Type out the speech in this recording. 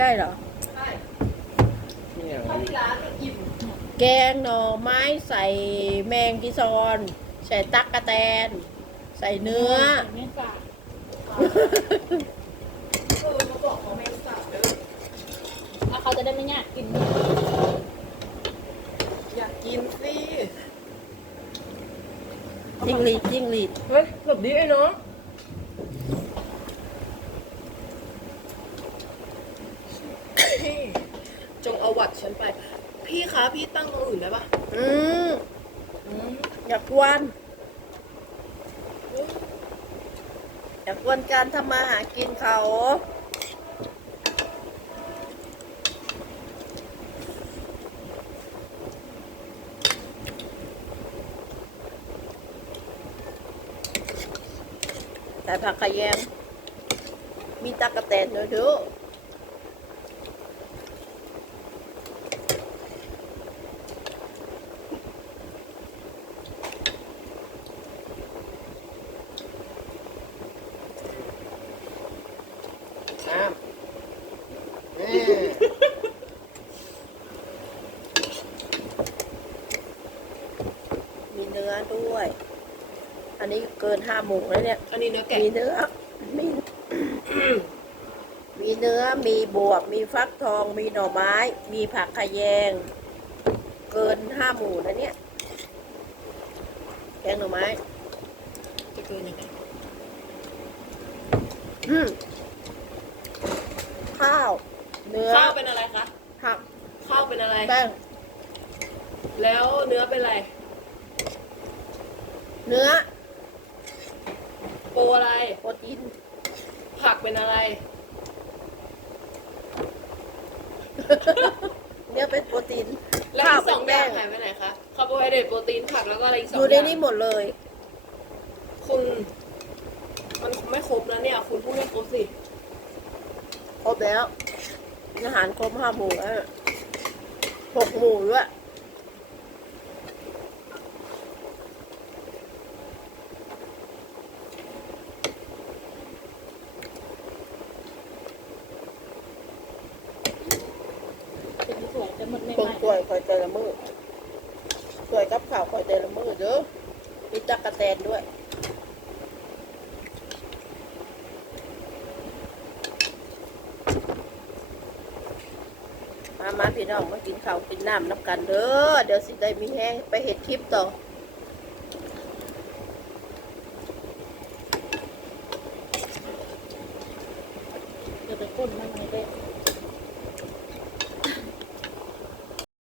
ใช่เหรอใช่เนี่ยถ้าที่ร้านเนี่ยอิ่มแกงหน่อไม้ใส่แมงกิซอน ใส่ตักกะแตน ใส่เนื้อแม่ฝากเออมาบอกเขาไม่สับเด้อแล้วเขาจะได้ไม่ยากกินอยากกินสิจิ้งหรีดจิ้งหรีด เฮ้ยแบบนี้ไอ้น้อง เอาวัดฉันไป พี่คะพี่ตั้งตรงอื่นได้ปะอืมอืมอยากกวนอยากกวนการทำมาหากินเขา แต่ผักขะแยง มีตะกะแตนด้วยเด้อ เนื้อด้วย อันนี้เกินห้าหมูแล้วเนี่ย อันนี้เนื้อแกะมีเนื้อ มี มีเนื้อ มีบวบ มีฟักทอง มีหน่อไม้ มีผักขะแยง เกินห้าหมูนะเนี่ย แกงหน่อไม้ จะเกินยังไงอืมข้าว เนื้อ ข้าวเป็นอะไรคะ ผัก ข้าวเป็นอะไร แป้ง แล้วเนื้อเป็นอะไร เนื้อ โปรอะไร โปรตีน ผักเป็นอะไร เนื้อเป็นโปรตีนแล้วข้าวอีกสเป็อนงอแป้ย่างงหายไปไหนคะคาร์โบไฮเดรตโปรตีนผักแล้วก็อะไรอีกสองออยู่ในย่างนี้หมดเลย คุณ มันไม่ครบนะเนี่ย คุณพูดไม่ครบสิ ครบแล้ว อาหารครบห้าหมู่แล้วหกหมู่ด้วย เนถูบิ่งกล้วยคอยแต่ละมือกล้วยกับข้าวคอยแต่ละมือเด้อมีตักกะแตนด้วยมามาพี่น้องมากินข้าวกินน้ำน้ำกันเด้อเดี๋ยวสิได้มีแห้ไปเห็ทิพย์ต่อเดี๋ยวไปก้นมันไม่ได้